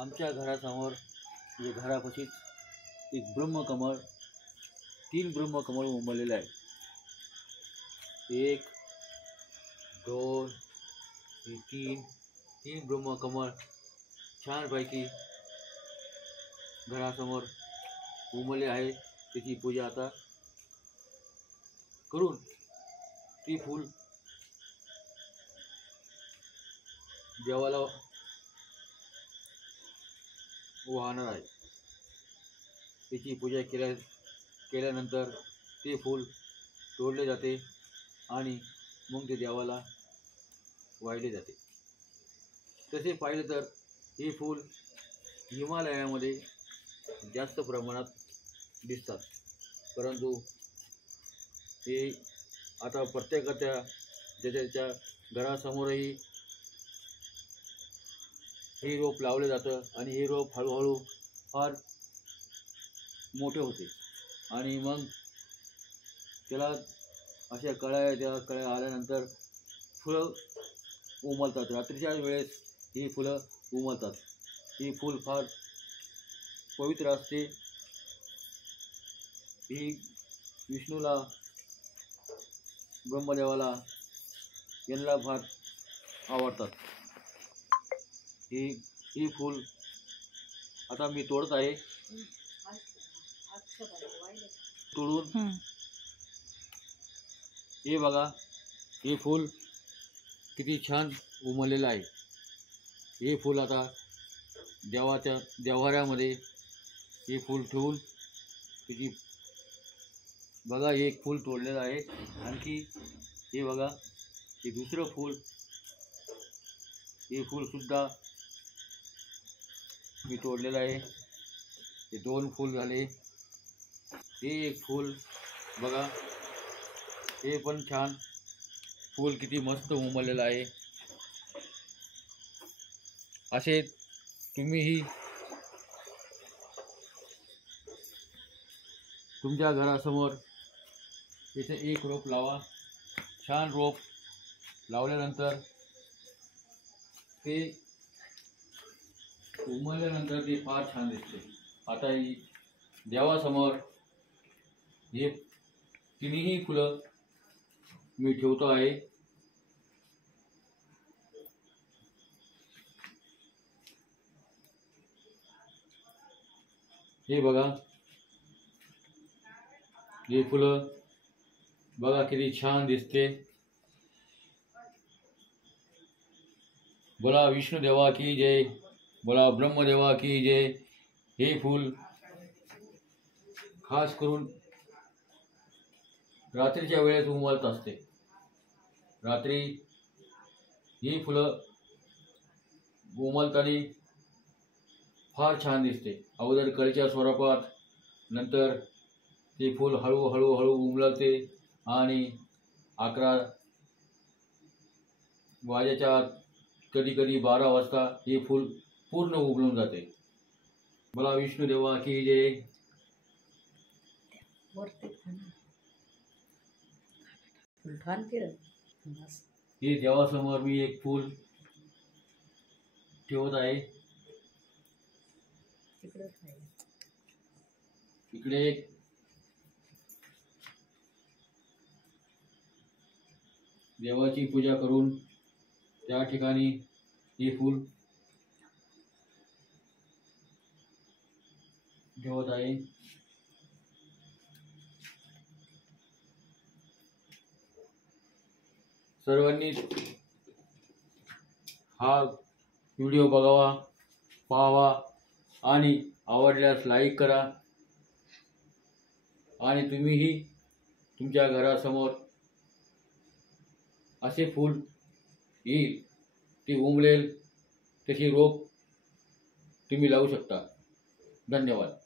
आमच्या घरासमोर म्हणजे घरापाशीच एक ब्रह्मकमळ, 3 ब्रह्मकमळ उमललेले आहे. 1 2 तीन ब्रह्मकमळ छानपैकी घरासमोर उमलले आहे. त्याची पूजा आता करून ती फूल देवाला वाहणार आहे. त्याची पूजा केल्यानंतर ते फूल तोडले जाते आणि मग ते देवाला वाहिले जाते. तसे पाहिले तर हे फूल हिमालयामध्ये जास्त प्रमाणात दिसतात, परंतु हे आता प्रत्येकाच्या ज्याच्या घरासमोरही हे रोप लावले जातं आणि हे रोप हळूहळू फार मोठे होते आणि मग त्याला अशा कळ्या आल्यानंतर फुलं उमलतात. रात्रीच्या वेळेस ही फुलं उमलतात. ही फूल फार पवित्र असते. ही विष्णूला, ब्रह्मदेवाला यांना फार आवडतात. ही फूल आता मी तोडत आहे. तोडून हे बघा, हे फूल किती छान उमललेलं आहे. हे फूल आता देवाच्या देव्हाऱ्यामध्ये हे फूल ठेवून त्याची बघा, हे एक फूल तोडलेलं आहे. आणखी हे बघा, हे दुसरं फूल, हे फूलसुद्धा मी तोडलेलं आहे. हे 2 फूल झाले. हे एक फूल बघा, हे पण छान फूल किती मस्त उमललेलं आहे. असे तुम्हीही तुमच्या घरासमोर इथे एक रोप लावा. छान रोप लावल्यानंतर ते उमलल्यानंतर ते फार छान दिसते. आता ही देवासमोर हे तिन्ही फुलं मी ठेवतो आहे. हे बघा, हे फुलं बघा किती छान दिसते. बोला विष्णुदेवा की जय, बोला ब्रह्मदेवा की जय. हे फूल खास करून रात्रीच्या वेळेस उमलत असते. रात्री ही फुलं उमलताना फार छान दिसते. अगोदर कळीच्या स्वरूपात, नंतर ते फूल हळूहळू उमलते आणि 11 वाजेच्या आत, कधी 12 वाजता हे फूल पूर्ण उमलून जाते. बोला विष्णुदेवा की जय. हे देवासमोर मी एक फूल ठेवत आहे. इकडे एक देवाची पूजा करून त्या ठिकाणी हे फूल ठेवत आहे. सर्वांनी हा व्हिडिओ बघावा, पाहावा आणि आवडल्यास लाईक करा. आणि तुम्हीही तुमच्या घरासमोर असे फूल येईल, ते उमलेल तशी रोप तुम्ही लावू शकता. धन्यवाद.